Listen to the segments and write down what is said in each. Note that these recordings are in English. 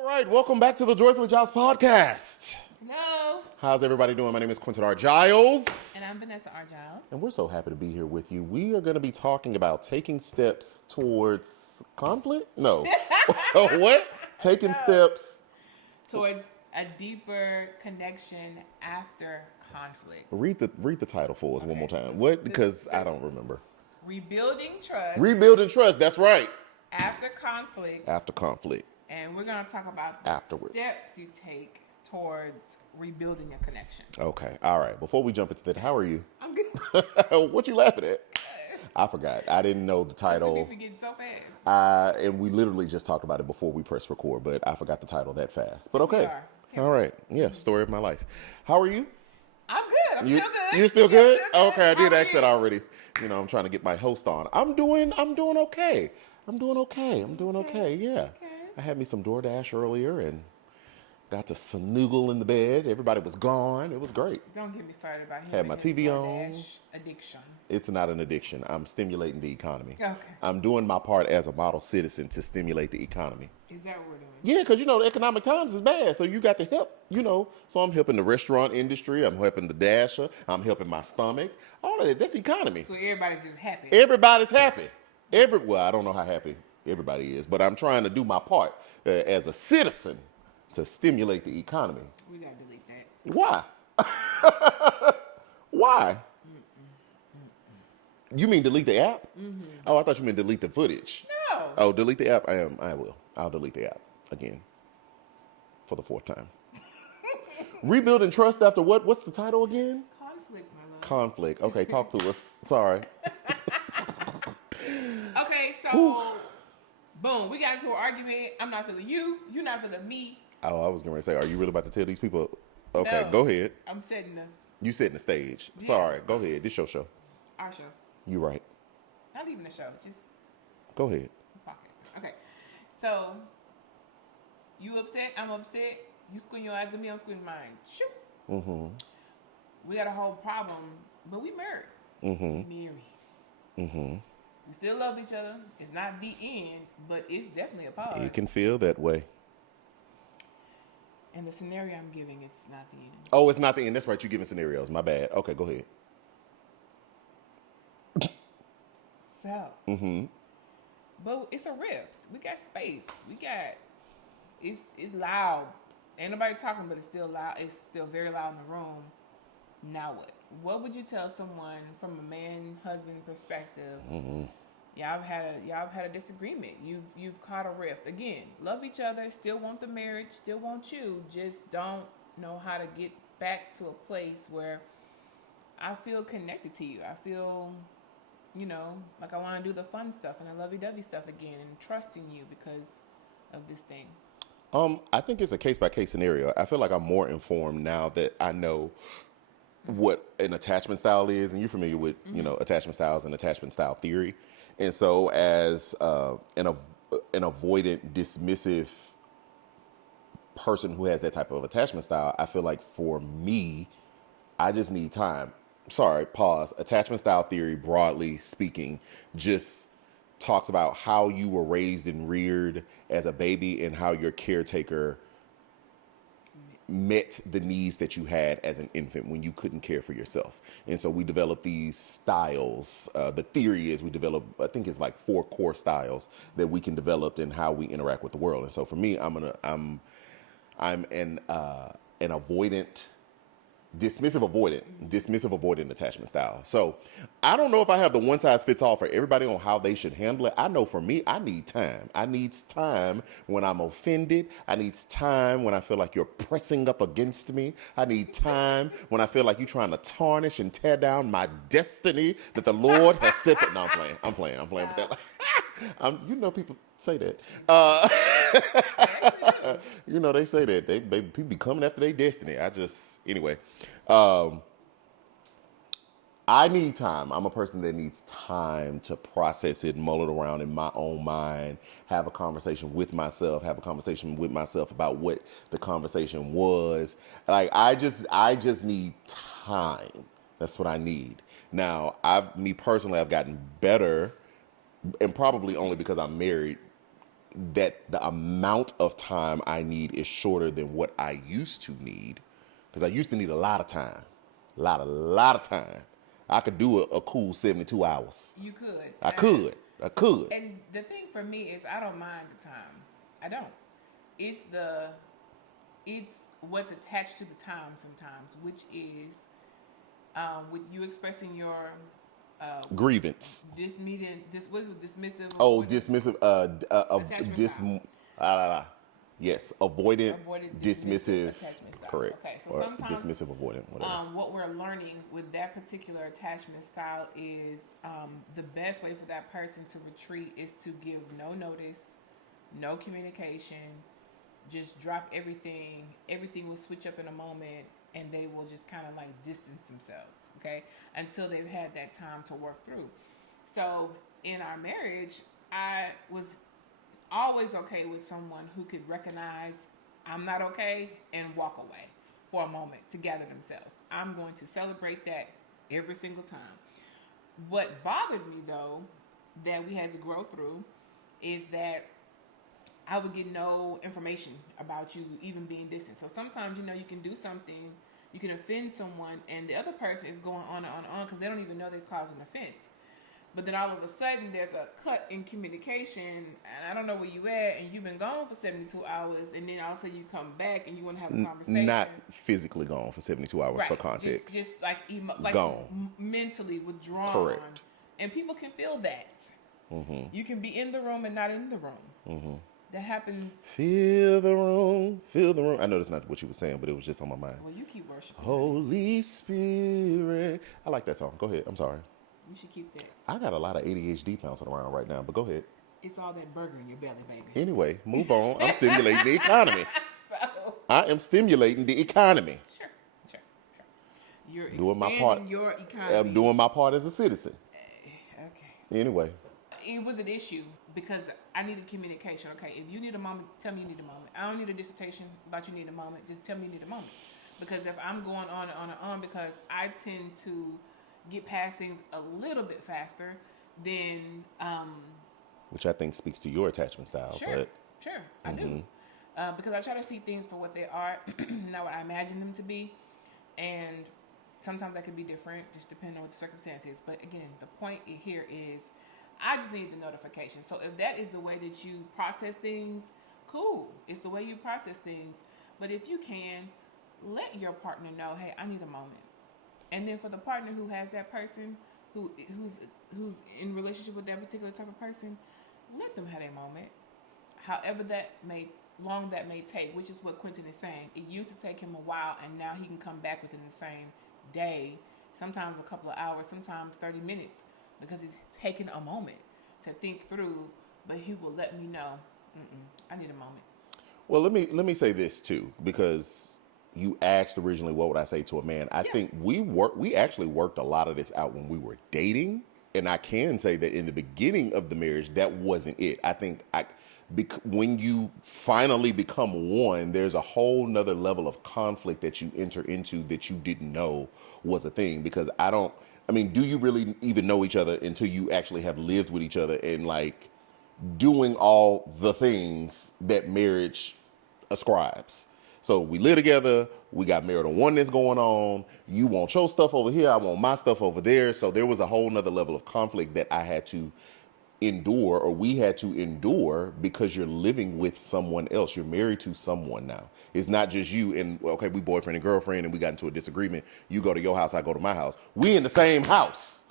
All right, welcome back to the Joyfully Giles podcast. Hello. How's everybody doing? My name is Quentin R. Giles. And I'm Vanessa R. Giles. And we're so happy to be here with you. We are going to be talking about taking steps towards conflict? No. What? Taking steps towards a deeper connection after conflict. Read the title for us one more time. What? Because I don't remember. Rebuilding trust. Rebuilding trust. That's right. After conflict. After conflict. And we're going to talk about the afterwards steps you take towards rebuilding a connection. Okay. All right. Before we jump into that, how are you? I'm good. What you laughing at? I forgot. I didn't know the title. You forget so fast. And we literally just talked about it before we pressed record, but I forgot the title that fast. But okay. All right. Yeah. Story of my life. How are you? I'm good. I'm still good. You're still good? Okay. I did ask that already. You know, I'm trying to get my host on. I'm doing okay. Yeah. Okay. I had me some DoorDash earlier and got to snuggle in the bed. Everybody was gone. It was great. Don't get me started about him. Had my TV on. Addiction. It's not an addiction. I'm stimulating the economy. Okay. I'm doing my part as a model citizen to stimulate the economy. Is that what we're doing? Yeah, because, the economic times is bad. So you got to help, So I'm helping the restaurant industry. I'm helping the Dasher. I'm helping my stomach. All of that. That's economy. So everybody's just happy. Everybody's happy. Well, I don't know how happy everybody is, but I'm trying to do my part as a citizen to stimulate the economy. We got to delete that. Why? Why? You mean delete the app? Mm-hmm. Oh, I thought you meant delete the footage. No. Oh, delete the app? I will. I'll delete the app again for the fourth time. Rebuilding trust after what? What's the title again? Conflict, my love. Conflict. Okay, talk to us. Sorry. Okay, so boom, we got into an argument. I'm not feeling you. You're not feeling me. Oh, I was going to say, are you really about to tell these people? Okay, No, go ahead. I'm setting the... You setting the stage. Yeah. Sorry, go ahead. This your show. Our show. You right. Not even a show, just... Go ahead. Podcast. Okay, so you upset, I'm upset. You squint your eyes at me, I'm squinting mine. Shoot. Mm-hmm. We got a whole problem, but we married. Mm-hmm. Married. Mm-hmm. We still love each other. It's not the end, but it's definitely a pause. It can feel that way. And the scenario I'm giving, it's not the end. Oh, it's not the end. That's right. You're giving scenarios. My bad. Okay, go ahead. So. Mm-hmm. But it's a rift. We got space. It's loud. Ain't nobody talking, but it's still loud. It's still very loud in the room. Now what? What would you tell someone from a man-husband perspective? Mm-hmm. Y'all have had a disagreement. You've caught a rift. Again, love each other, still want the marriage, still want you, just don't know how to get back to a place where I feel connected to you. I feel, like I want to do the fun stuff and the lovey-dovey stuff again and trusting you because of this thing. I think it's a case-by-case scenario. I feel like I'm more informed now that I know what an attachment style is, and you're familiar with, attachment styles and attachment style theory. And so as an avoidant, dismissive person who has that type of attachment style, I feel like for me, I just need time. Sorry, pause. Attachment style theory, broadly speaking, just talks about how you were raised and reared as a baby and how your caretaker met the needs that you had as an infant when you couldn't care for yourself. And so we develop these styles. The theory is we develop, I think it's like 4 core styles that we can develop in how we interact with the world. And so for me, I'm an avoidant, dismissive avoidant attachment style. So I don't know if I have the one size fits all for everybody on how they should handle it. I know for me, I need time. I need time when I'm offended. I need time when I feel like you're pressing up against me. I need time when I feel like you're trying to tarnish and tear down my destiny that the Lord has set for. No, I'm playing with that. People say that. They say that people be coming after their destiny. Anyway, I need time. I'm a person that needs time to process it, mull it around in my own mind, have a conversation with myself about what the conversation was. Like, I just need time. That's what I need. Now, I've gotten better, and probably only because I'm married that the amount of time I need is shorter than what I used to need. Because I used to need a lot of time. A lot of time. I could do a cool 72 hours. You could. I could. And the thing for me is I don't mind the time. I don't. It's what's attached to the time sometimes, which is with you expressing your Grievance. dismissive. Oh, dismissive. Attachment style. Yes, avoidant, dismissive. Attachment style. Correct. Okay, so Or sometimes dismissive, avoidant, whatever. what we're learning with that particular attachment style is the best way for that person to retreat is to give no notice, no communication, just drop everything. Everything will switch up in a moment, and they will just kind of like distance themselves, okay, until they've had that time to work through. So in our marriage, I was always okay with someone who could recognize I'm not okay and walk away for a moment to gather themselves. I'm going to celebrate that every single time. What bothered me, though, that we had to grow through is that I would get no information about you even being distant. So sometimes, you can do something, you can offend someone, and the other person is going on and on because they don't even know they've caused an offense. But then all of a sudden, there's a cut in communication, and I don't know where you at, and you've been gone for 72 hours, and then all of a sudden you come back and you want to have a conversation. Not physically gone for 72 hours, right, for context. Just like gone. Mentally withdrawn. Correct. And people can feel that. Mm-hmm. You can be in the room and not in the room. Mm-hmm. That happens. Feel the room, feel the room. I know that's not what you were saying, but it was just on my mind. Well, you keep worshiping. Holy Spirit. I like that song. Go ahead. I'm sorry. You should keep that. I got a lot of ADHD bouncing around right now, but go ahead. It's all that burger in your belly, baby. Anyway, move on. I'm stimulating the economy. I am stimulating the economy. Sure. You're doing my part. Your economy. I'm doing my part as a citizen. Okay. Anyway. It was an issue because I needed communication. Okay, if you need a moment, tell me you need a moment. I don't need a dissertation about you need a moment. Just tell me you need a moment. Because if I'm going on and on and on, because I tend to get past things a little bit faster than which I think speaks to your attachment style. Sure, I do. Because I try to see things for what they are, not what I imagine them to be. And sometimes that could be different, just depending on what the circumstance is. But again, the point here is I just need the notification. So if that is the way that you process things, cool. It's the way you process things. But if you can, let your partner know, hey, I need a moment. And then for the partner who has that person, who's in relationship with that particular type of person, let them have a moment. However long that may take, which is what Quentin is saying. It used to take him a while, and now he can come back within the same day, sometimes a couple of hours, sometimes 30 minutes, because he's taken a moment to think through, but he will let me know, I need a moment. Well, let me say this too, because you asked originally what would I say to a man. I think we actually worked a lot of this out when we were dating, and I can say that in the beginning of the marriage, that wasn't it. I think when you finally become one, there's a whole nother level of conflict that you enter into that you didn't know was a thing. Because do you really even know each other until you actually have lived with each other and like doing all the things that marriage ascribes? So we live together, we got marital oneness going on, you want your stuff over here, I want my stuff over there. So there was a whole nother level of conflict that I had to endure, or we had to endure, because you're living with someone else. You're married to someone now. It's not just you and, okay, we boyfriend and girlfriend and we got into a disagreement. You go to your house, I go to my house. We in the same house.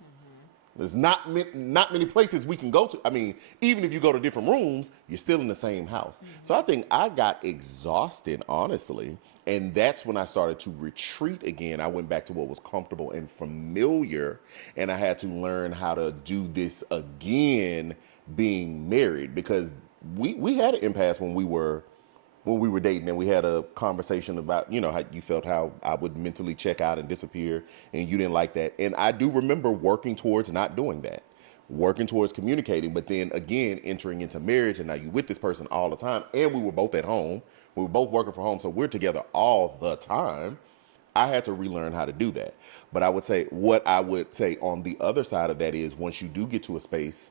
There's not many places we can go to. I mean, even if you go to different rooms, you're still in the same house. So I think I got exhausted, honestly. And that's when I started to retreat again. I went back to what was comfortable and familiar. And I had to learn how to do this again being married. Because we had an impasse when we were dating, and we had a conversation about, how you felt, how I would mentally check out and disappear, and you didn't like that. And I do remember working towards not doing that, working towards communicating, but then again, entering into marriage, and now you with this person all the time, and we were both at home. We were both working from home, so we're together all the time. I had to relearn how to do that. But what I would say on the other side of that is, once you do get to a space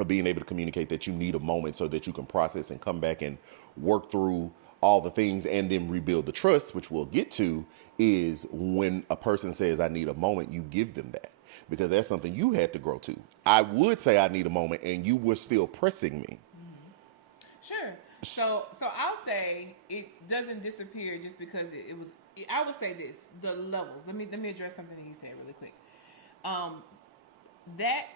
of being able to communicate that you need a moment so that you can process and come back and work through all the things and then rebuild the trust, which we'll get to, is when a person says, I need a moment, you give them that. Because that's something you had to grow to. I would say I need a moment and you were still pressing me. Sure. So I'll say it doesn't disappear just because it was. I would say this: the levels. Let me address something that you said really quick. That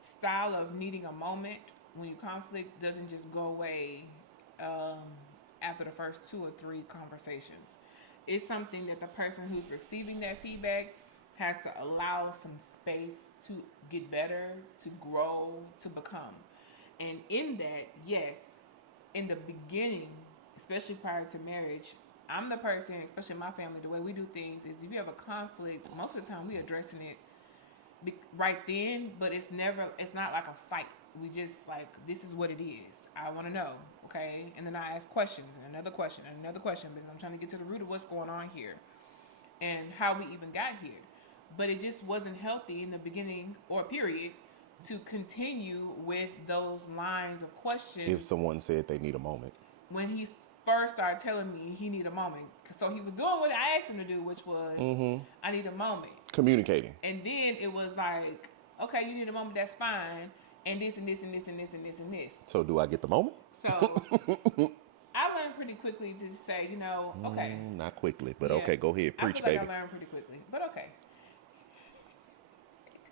style of needing a moment when you conflict doesn't just go away after the first 2 or 3 conversations. It's something that the person who's receiving that feedback has to allow some space to get better, to grow, to become. And in that, yes, in the beginning, especially prior to marriage, I'm the person, especially in my family, the way we do things is if you have a conflict, most of the time we addressing it right then, but it's not like a fight. We just like, this is what it is. I want to know, okay? And then I ask questions and another question and another question because I'm trying to get to the root of what's going on here and how we even got here. But it just wasn't healthy in the beginning or period to continue with those lines of questions. If someone said they need a moment. When he first started telling me he need a moment. So he was doing what I asked him to do, which was, I need a moment. Communicating. And then it was like, okay, you need a moment, that's fine. And this and this and this and this and this and this. So do I get the moment? So I learned pretty quickly to say, okay. Not quickly, but okay, go ahead. Preach, I feel like baby. I learned pretty quickly, but okay.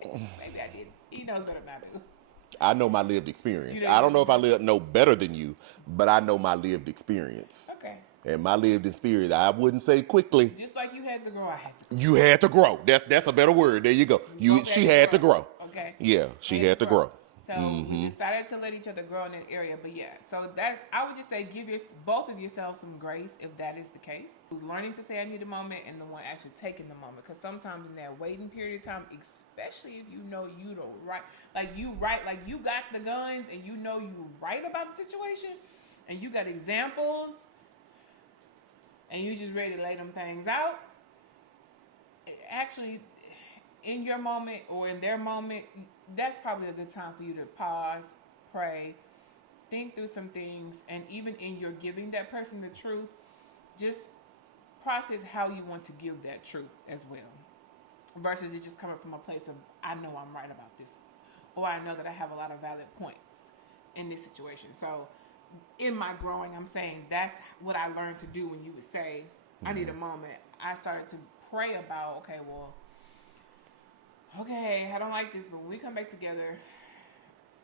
Maybe I didn't. He knows better than I do. I know my lived experience. I don't know if I know better than you, but I know my lived experience. Okay. And my lived experience, I wouldn't say quickly. Just like you had to grow, I had to grow. You had to grow. That's a better word. There you go. She had to grow. Okay. Yeah, she had to grow. So we decided to let each other grow in that area. But yeah, so that I would just say give both of yourselves some grace if that is the case. Who's learning to say I need a moment and the one actually taking the moment. Because sometimes in that waiting period of time, especially if you know you don't right, like you got the guns and you know you right about the situation and you got examples and you just ready to lay them things out. Actually, in your moment or in their moment, that's probably a good time for you to pause, pray, think through some things, and even in your giving that person the truth, just process how you want to give that truth as well. Versus it just coming from a place of, I know I'm right about this, or I know that I have a lot of valid points in this situation. So in my growing, I'm saying that's what I learned to do when you would say, I need a moment. I started to pray about, okay, I don't like this, but when we come back together,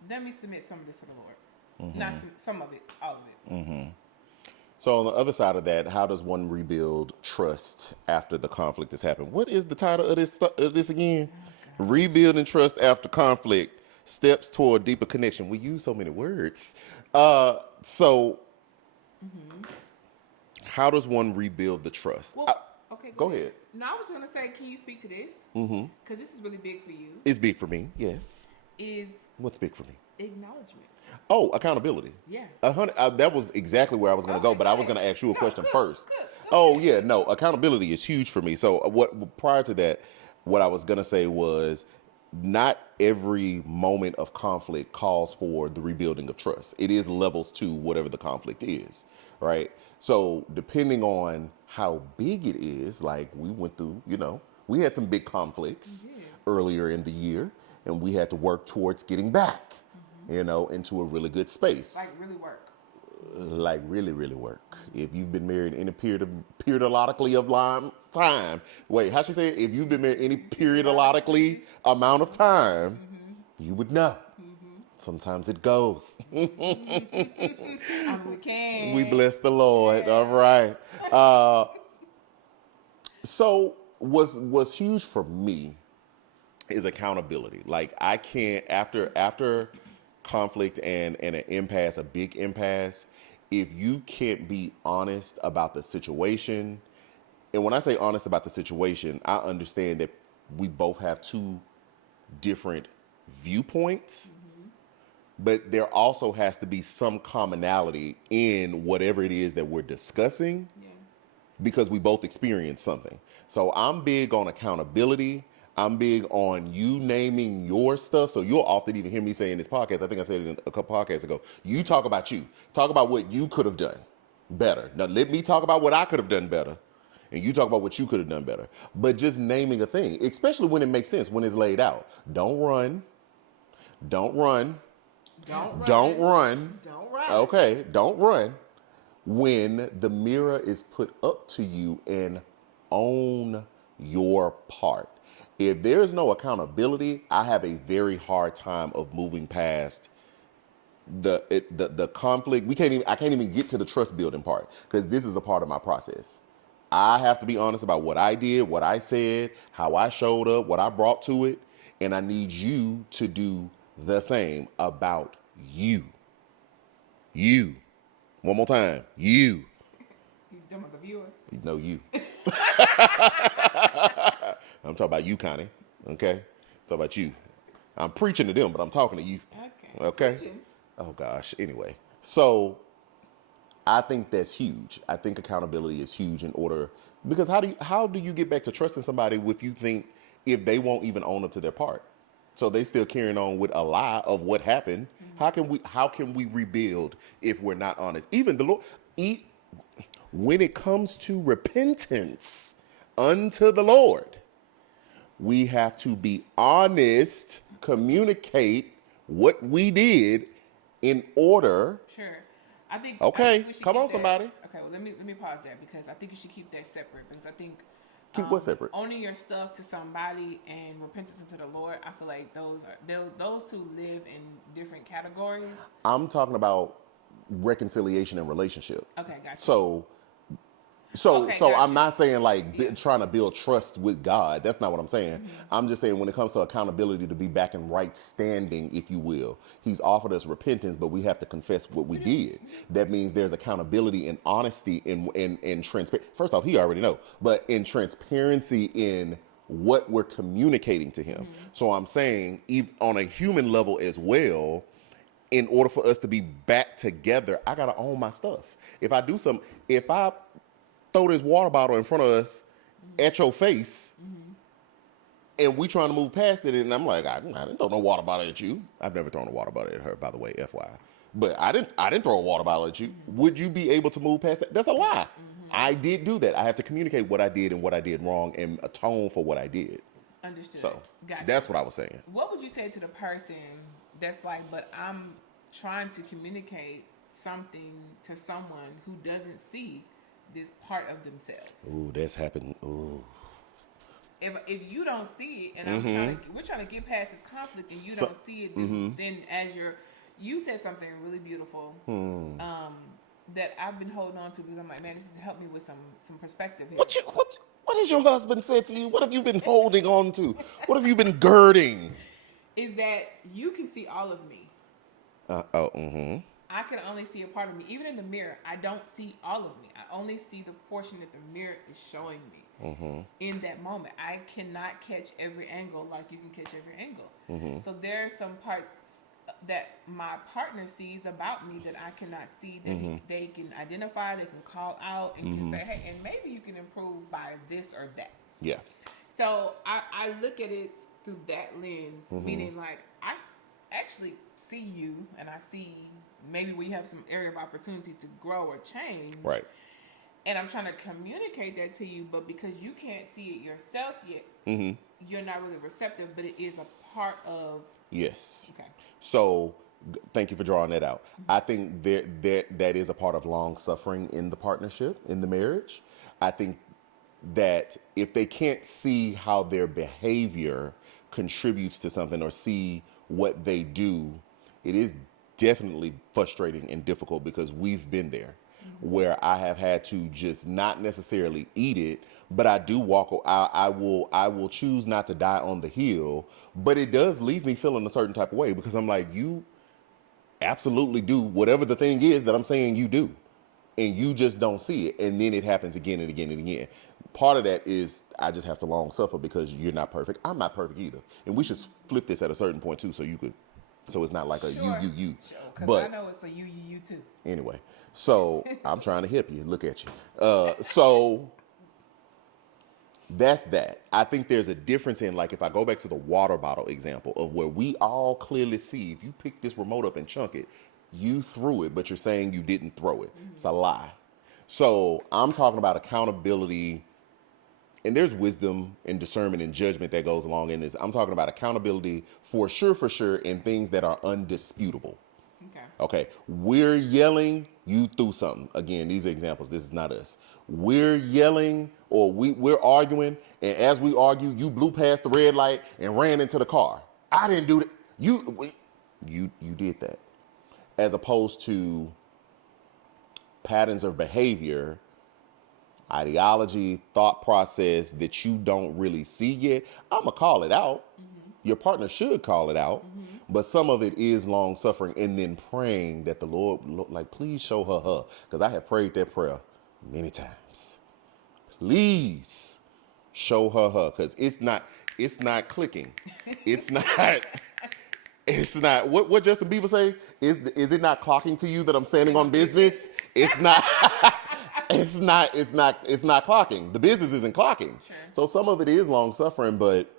let me submit some of this to the Lord. Not some of it, all of it. So on the other side of that, how does one rebuild trust after the conflict has happened? What is the title of this again? Rebuilding trust after conflict, steps toward deeper connection. We use so many words. So how does one rebuild the trust? Well, okay, go ahead. No, I was going to say, can you speak to this? Because this is really big for you. It's big for me, yes. What's big for me? Acknowledgement. Oh, accountability. Yeah. That was exactly where I was going to go, but I was going to ask you a question first. Good. Accountability is huge for me. So prior to that, what I was going to say was not every moment of conflict calls for the rebuilding of trust. It is levels to whatever the conflict is, right? So depending on how big it is, like we went through, we had some big conflicts earlier in the year, and we had to work towards getting back, into a really good space. Like really work. Like really, really work. If you've been married any periodically of time, wait, how she say it? If you've been married any periodically amount of time, you would know. Sometimes it goes. We can. We bless the Lord. Yeah. All right. So what's huge for me is accountability. Like I can't after conflict and an impasse, a big impasse, if you can't be honest about the situation, and when I say honest about the situation, I understand that we both have two different viewpoints, but there also has to be some commonality in whatever it is that we're discussing because we both experience something. So I'm big on accountability. I'm big on you naming your stuff. So you'll often even hear me say in this podcast, I think I said it in a couple podcasts ago, you talk about you. Talk about what you could have done better. Now let me talk about what I could have done better. And you talk about what you could have done better. But just naming a thing, especially when it makes sense, when it's laid out. Don't run. Don't run. Don't run. Don't run. Don't run. Okay, don't run. When the mirror is put up to you, and own your part. If there's no accountability, I have a very hard time of moving past the conflict. I can't even get to the trust building part, because this is a part of my process. I have to be honest about what I did, what I said, how I showed up, what I brought to it, and I need you to do the same about you. You. One more time. You. You talking about the viewer? No, you. I'm talking about you, Connie. Okay? Talking about you. I'm preaching to them, but I'm talking to you. Okay. Okay? Preaching. Oh, gosh. Anyway. So, I think that's huge. I think accountability is huge in order, because how do you get back to trusting somebody if they won't even own up to their part? So they still carrying on with a lie of what happened. Mm-hmm. How can we rebuild if we're not honest? Even the Lord, when it comes to repentance unto the Lord, we have to be honest, communicate what we did in order. Sure. I think. Okay, we should come on, that. somebody. Okay, well let me pause there, because I think you should keep that separate, because I think keep what separate? Owning your stuff to somebody and repentance unto the Lord, I feel like those two live in different categories. I'm talking about reconciliation and relationship. Okay, gotcha. So gotcha. I'm not saying trying to build trust with God. That's not what I'm saying. Mm-hmm. I'm just saying when it comes to accountability, to be back in right standing, if you will. He's offered us repentance, but we have to confess what we did. That means there's accountability and honesty and transparency. First off, he already know, but in transparency in what we're communicating to him. Mm-hmm. So I'm saying on a human level as well, in order for us to be back together, I got to own my stuff. If I throw this water bottle in front of us at your face, and we trying to move past it, and I'm like, I didn't throw no water bottle at you. I've never thrown a water bottle at her, by the way, FYI. But I didn't throw a water bottle at you. Would you be able to move past that? That's a lie. I did do that. I have to communicate what I did and what I did wrong and atone for what I did. Understood. So gotcha. That's what I was saying. What would you say to the person that's like, but I'm trying to communicate something to someone who doesn't see this part of themselves? Ooh, that's happened. Ooh. If you don't see it, and we're trying to get past this conflict, and you don't see it, then as you said something really beautiful that I've been holding on to, because I'm like, man, this has helped me with some perspective here. What has your husband said to you? What have you been holding on to? What have you been girding? Is that you can see all of me. I can only see a part of me. Even in the mirror, I don't see all of me. I only see the portion that the mirror is showing me in that moment. I cannot catch every angle like you can catch every angle. So there are some parts that my partner sees about me that I cannot see, that they can identify, they can call out, and can say, hey, and maybe you can improve by this or that. Yeah. So I look at it through that lens, meaning like I actually see you, and I see maybe we have some area of opportunity to grow or change. Right. And I'm trying to communicate that to you, but because you can't see it yourself yet, you're not really receptive, but it is a part of... Yes. Okay. So thank you for drawing that out. I think that is a part of long suffering in the partnership, in the marriage. I think that if they can't see how their behavior contributes to something or see what they do, it is definitely frustrating and difficult, because we've been there where I have had to just not necessarily eat it, but I do I will choose not to die on the hill, but it does leave me feeling a certain type of way, because I'm like, you absolutely do whatever the thing is that I'm saying you do, and you just don't see it, and then it happens again and again and again. Part of that is I just have to long suffer, because you're not perfect. I'm not perfect either, and we should flip this at a certain point too, so it's not like a you. Sure, because but I know it's a you too. Anyway, so I'm trying to help you. Look at you. So That's that. I think there's a difference in, like, if I go back to the water bottle example of where we all clearly see if you pick this remote up and chunk it, you threw it, but you're saying you didn't throw it. It's a lie. So I'm talking about accountability, and there's wisdom and discernment and judgment that goes along in this. I'm talking about accountability for sure, in things that are undisputable. Okay. Okay, we're yelling, you threw something. Again, these are examples. This is not us. We're yelling or we're arguing, and as we argue, you blew past the red light and ran into the car. I didn't do that. You did that. As opposed to patterns of behavior, ideology, thought process that you don't really see yet. I'm gonna call it out. Your partner should call it out, but some of it is long suffering, and then praying that the Lord, like, please show her, because I have prayed that prayer many times. Please show her, because it's not clicking. It's not. It's not. What Justin Bieber say? Is it not clocking to you that I'm standing on business? It's not. It's not clocking. The business isn't clocking. Sure. So some of it is long suffering, but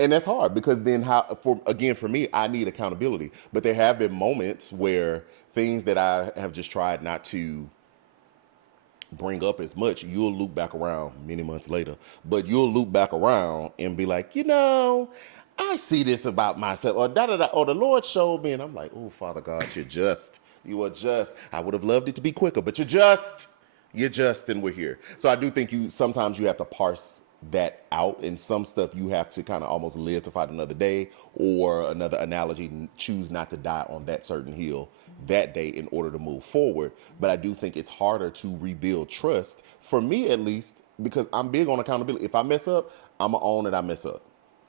and that's hard because then for me, I need accountability. But there have been moments where things that I have just tried not to bring up as much, you'll loop back around many months later, but you'll loop back around and be like, I see this about myself, or or the Lord showed me, and I'm like, oh, Father God, you are just. I would have loved it to be quicker, but you're just, and we're here. So I do think sometimes you have to parse that out, and some stuff you have to kind of almost live to fight another day, or another analogy, choose not to die on that certain hill that day in order to move forward. But I do think it's harder to rebuild trust, for me at least, because I'm big on accountability. If I mess up, I'm going to own that I mess up,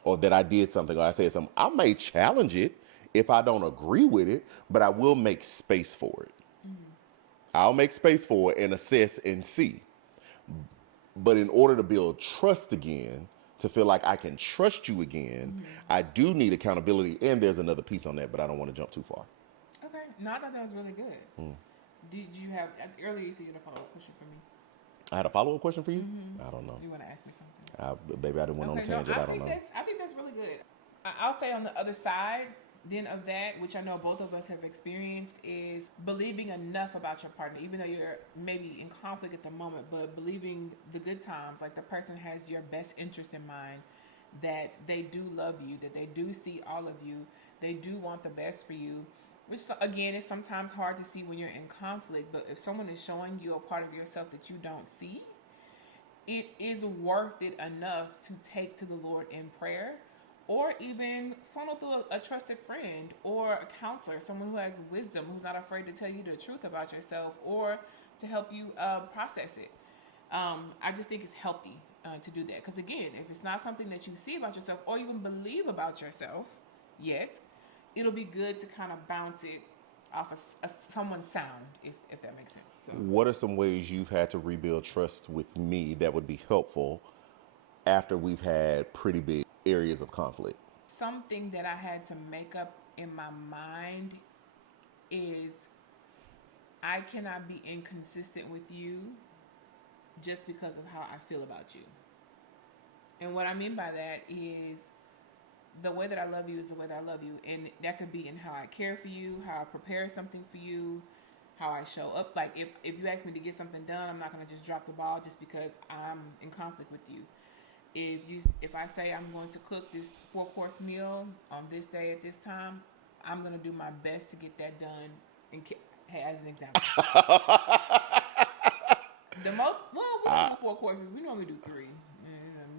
or that I did something, or I said something. I may challenge it if I don't agree with it, but I will make space for it. I'll make space for it and assess and see. But in order to build trust again, to feel like I can trust you again, I do need accountability. And there's another piece on that, but I don't want to jump too far. Okay. No, I thought that was really good. Did you have, earlier you said you had a follow-up question for me? I had a follow-up question for you? I don't know. You want to ask me something? Baby, I didn't went on a tangent. I don't know. I think that's really good. I'll say on the other side then of that, which I know both of us have experienced, is believing enough about your partner, even though you're maybe in conflict at the moment, but believing the good times, like the person has your best interest in mind, that they do love you, that they do see all of you, they do want the best for you, which again is sometimes hard to see when you're in conflict. But if someone is showing you a part of yourself that you don't see, it is worth it enough to take to the Lord in prayer, or even funnel through a trusted friend or a counselor, someone who has wisdom, who's not afraid to tell you the truth about yourself, or to help you process it. I just think it's healthy to do that. Because again, if it's not something that you see about yourself or even believe about yourself yet, it'll be good to kind of bounce it off of someone's sound, if that makes sense. So. What are some ways you've had to rebuild trust with me that would be helpful after we've had pretty big areas of conflict? Something that I had to make up in my mind is I cannot be inconsistent with you just because of how I feel about you. And what I mean by that is the way that I love you is the way that I love you. And that could be in how I care for you, how I prepare something for you, how I show up. Like if you ask me to get something done, I'm not going to just drop the ball just because I'm in conflict with you. If I say I'm going to cook this 4-course meal on this day at this time, I'm going to do my best to get that done. As an example, the most we do 4 courses. We normally do 3: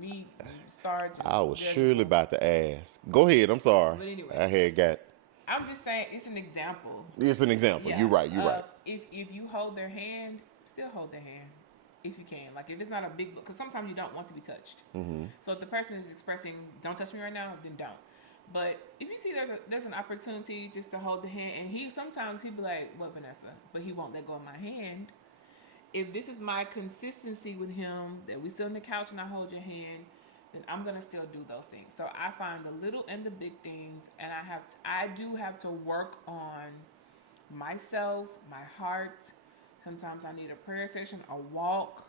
meat, starch. I was surely about to ask. Go ahead. I'm sorry. But anyway, I had got. I'm just saying it's an example. It's an example. Yeah, you're right. If you hold their hand, still hold their hand. If you can, like if it's not a big, because sometimes you don't want to be touched. So if the person is expressing, "Don't touch me right now," then don't. But if you see there's an opportunity just to hold the hand, and sometimes he'll be like, "What, Vanessa?" But he won't let go of my hand. If this is my consistency with him, that we sit on the couch and I hold your hand, then I'm gonna still do those things. So I find the little and the big things, and I do have to work on myself, my heart. Sometimes I need a prayer session, a walk.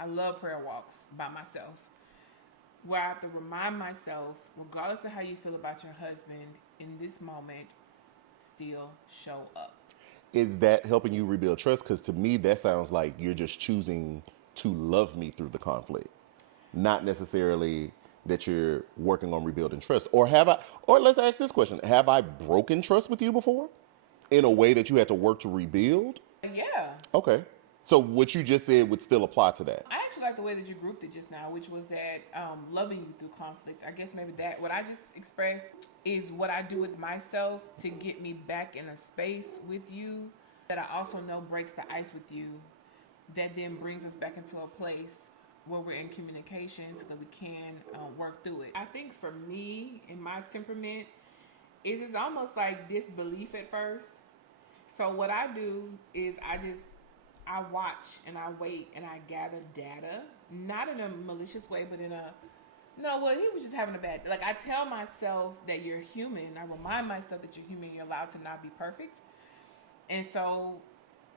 I love prayer walks by myself, where I have to remind myself, regardless of how you feel about your husband in this moment, still show up. Is that helping you rebuild trust? Because to me, that sounds like you're just choosing to love me through the conflict, not necessarily that you're working on rebuilding trust. Or let's ask this question: have I broken trust with you before in a way that you had to work to rebuild? Yeah. Okay. So what you just said would still apply to that. I actually like the way that you grouped it just now, which was that loving you through conflict. I guess maybe that what I just expressed is what I do with myself to get me back in a space with you that I also know breaks the ice with you, that then brings us back into a place where we're in communication so that we can work through it. I think for me, in my temperament, it's almost like disbelief at first. So what I do is I watch and I wait and I gather data, not in a malicious way, but in a, no, well, he was just having a bad, like I tell myself that you're human. I remind myself that you're human. You're allowed to not be perfect. And so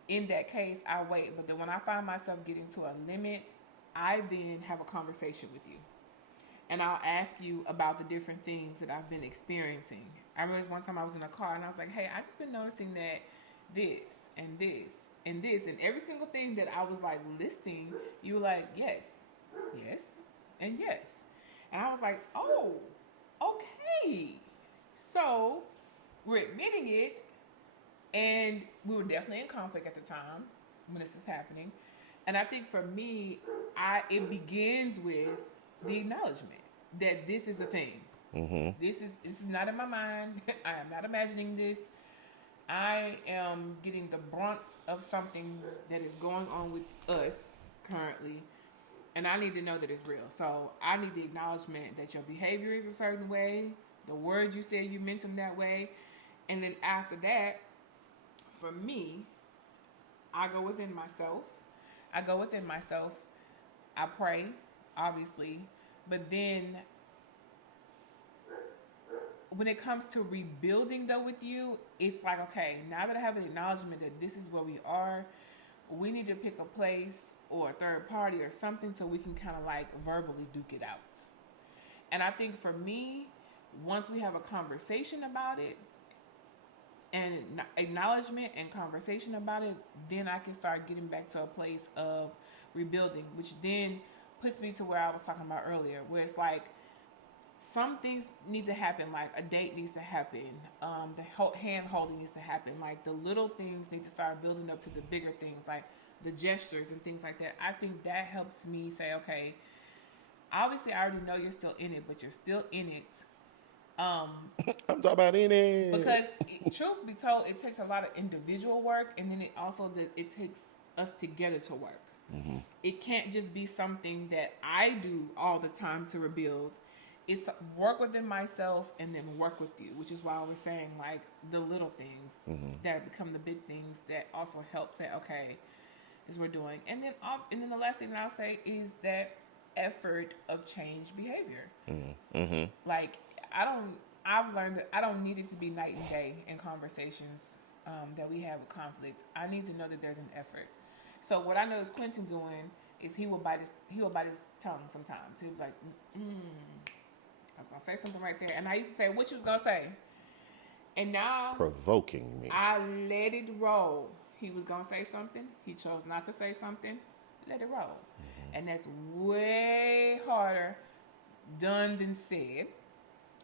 in that case, I wait. But then when I find myself getting to a limit, I then have a conversation with you. And I'll ask you about the different things that I've been experiencing. I remember one time I was in a car and I was like, hey, I've just been noticing that this and this and this, and every single thing that I was like listing, you were like, yes, yes, and yes. And I was like, oh, okay. So we're admitting it, and we were definitely in conflict at the time when this is happening. And I think for me, it begins with the acknowledgement that this is a thing. Mm-hmm. This is not in my mind. I am not imagining this. I am getting the brunt of something that is going on with us currently, and I need to know that it's real. So I need the acknowledgement that your behavior is a certain way, the words you said you meant them that way, and then after that, for me, I go within myself. I pray, obviously, but then when it comes to rebuilding though with you, it's like, okay, now that I have an acknowledgement that this is where we are, we need to pick a place or a third party or something so we can kind of like verbally duke it out. And I think for me, once we have a conversation about it and acknowledgement and conversation about it, then I can start getting back to a place of rebuilding, which then puts me to where I was talking about earlier, where it's like, some things need to happen, like a date needs to happen, the hand holding needs to happen, like the little things need to start building up to the bigger things, like the gestures and things like that. I think that helps me say, okay, obviously I already know you're still in it, but you're still in it. I'm talking about in it. Because truth be told, it takes a lot of individual work, and then it takes us together to work. Mm-hmm. It can't just be something that I do all the time to rebuild. It's work within myself and then work with you, which is why I was saying like the little things that become the big things that also help say, okay, this is what we're doing. And then the last thing that I'll say is that effort of change behavior. Mm-hmm. Like I've learned that I don't need it to be night and day in conversations that we have with conflict. I need to know that there's an effort. So what I notice Quentin doing is he will bite his tongue sometimes. He'll be like, I was gonna say something right there, and I used to say what you was gonna say, and now provoking me. I let it roll. He was gonna say something. He chose not to say something. Let it roll, and that's way harder done than said.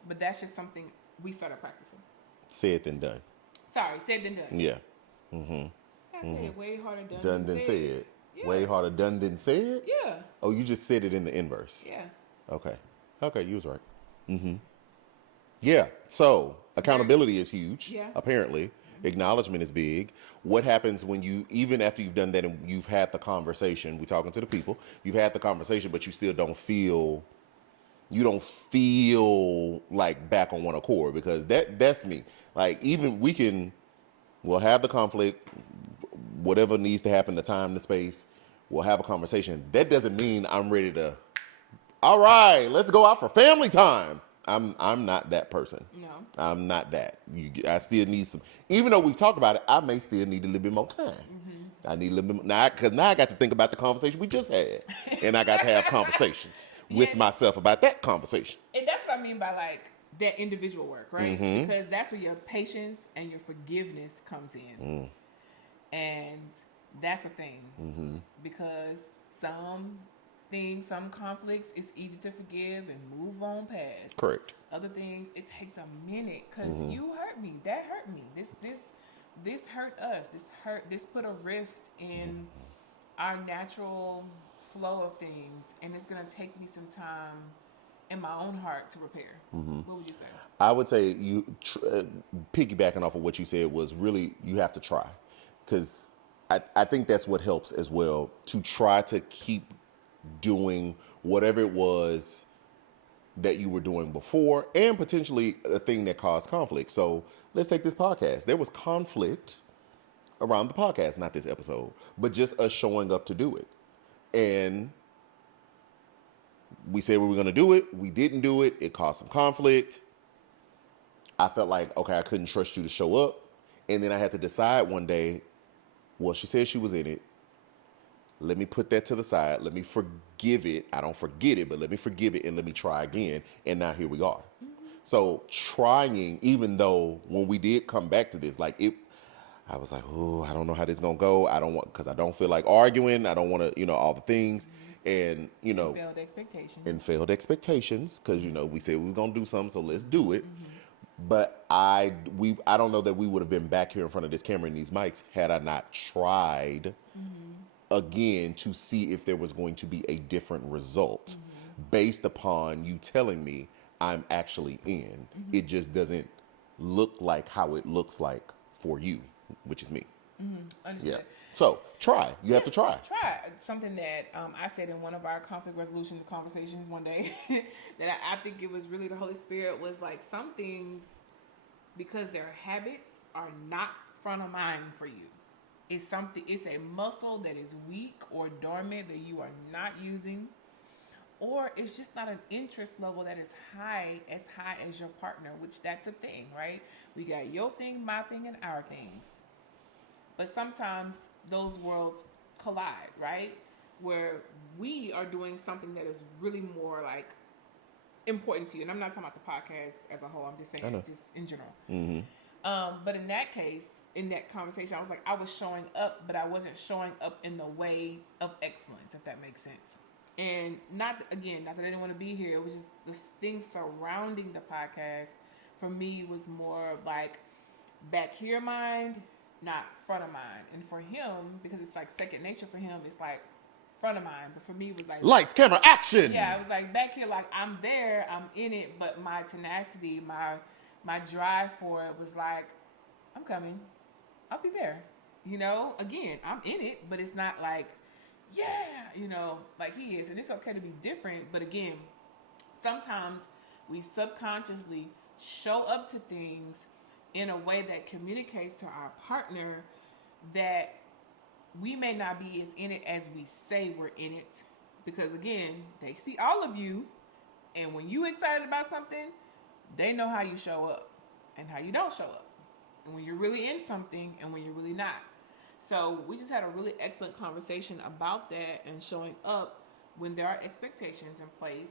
But that's just something we started practicing. Said than done. Sorry, said than done. Yeah. Mm-hmm. I said way harder done than said. Yeah. Way harder done than said. Yeah. Oh, you just said it in the inverse. Yeah. Okay, you was right. Mm-hmm. Yeah, so accountability is huge, apparently. Acknowledgement is big. What happens when even after you've done that and you've had the conversation, we're talking to the people, you've had the conversation, but you still don't feel like back on one accord, because that's me. Like, even we'll have the conflict, whatever needs to happen, the time, the space, we'll have a conversation. That doesn't mean I'm ready to, all right, let's go out for family time. I'm not that person. No. I'm not that. I still need some, even though we've talked about it, I may still need a little bit more time. I need a little bit now, because now I got to think about the conversation we just had, and I got to have conversations with myself about that conversation. And that's what I mean by like that individual work, right? Mm-hmm. Because that's where your patience and your forgiveness comes in, and that's a thing. Mm-hmm. Because some things, some conflicts, it's easy to forgive and move on past. Correct. Other things, it takes a minute because you hurt me. That hurt me. This hurt us. This put a rift in our natural flow of things, and it's gonna take me some time in my own heart to repair. What would you say? I would say piggybacking off of what you said was really you have to try, because I think that's what helps as well, to try to keep doing whatever it was that you were doing before, and potentially a thing that caused conflict. So let's take this podcast. There was conflict around the podcast, not this episode, but just us showing up to do it. And we said we were going to do it. We didn't do it. It caused some conflict. I felt like, okay, I couldn't trust you to show up. And then I had to decide one day, well, she said she was in it. Let me put that to the side. Let me forgive it. I don't forget it, but let me forgive it and let me try again. And now here we are. So trying, even though when we did come back to this, I was like, oh, I don't know how this is going to go. Because I don't feel like arguing. I don't want to, all the things. And, failed expectations. Because, we said we were going to do something, so let's do it. But I don't know that we would have been back here in front of this camera and these mics had I not tried again to see if there was going to be a different result based upon you telling me I'm actually in. It just doesn't look like how it looks like for you, which is me. Understood. Yeah. So try. You have to try. Try. Something that I said in one of our conflict resolution conversations one day that I think it was really the Holy Spirit was like, some things, because their habits are not front of mind for you. It's a muscle that is weak or dormant that you are not using, or it's just not an interest level that is high as your partner, which that's a thing, right? We got your thing, my thing, and our things. But sometimes those worlds collide, right? Where we are doing something that is really more like important to you. And I'm not talking about the podcast as a whole. I'm just saying just in general. But in that case, in that conversation, I was like, I was showing up, but I wasn't showing up in the way of excellence, if that makes sense. And not that I didn't want to be here. It was just the things surrounding the podcast for me was more like back here mind, not front of mind. And for him, because it's like second nature for him, it's like front of mind. But for me, it was like lights, camera, action. Yeah, it was like back here, like I'm there, I'm in it, but my tenacity, my drive for it was like, I'm coming. I'll be there. Again, I'm in it, but it's not like, like he is. And it's okay to be different. But again, sometimes we subconsciously show up to things in a way that communicates to our partner that we may not be as in it as we say we're in it. Because again, they see all of you. And when you excited about something, they know how you show up and how you don't show up. And when you're really in something and when you're really not. So we just had a really excellent conversation about that and showing up when there are expectations in place.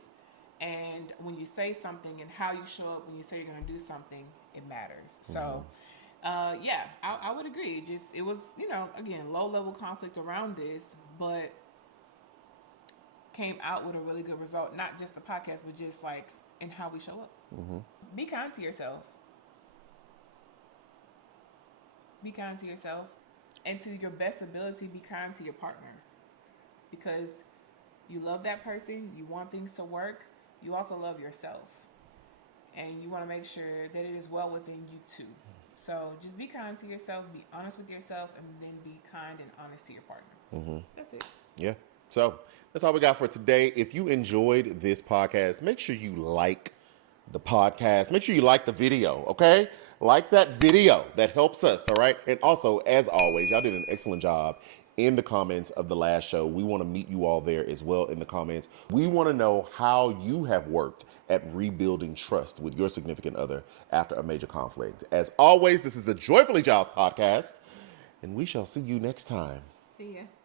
And when you say something and how you show up when you say you're going to do something, it matters. So, I would agree. It was, again, low level conflict around this, but came out with a really good result. Not just the podcast, but just like in how we show up. Be kind to yourself. Be kind to yourself, and to your best ability, be kind to your partner, because you love that person, you want things to work, you also love yourself, and you want to make sure that it is well within you too. So just be kind to yourself, be honest with yourself, and then be kind and honest to your partner. That's it. Yeah. So that's all we got for today. If you enjoyed this podcast, make sure you like the podcast. Make sure you like the video, okay? Like that video. That helps us, all right? And also, as always, y'all did an excellent job in the comments of the last show. We want to meet you all there as well in the comments. We want to know how you have worked at rebuilding trust with your significant other after a major conflict. As always, this is the Joyfully Giles podcast, and we shall see you next time. See ya.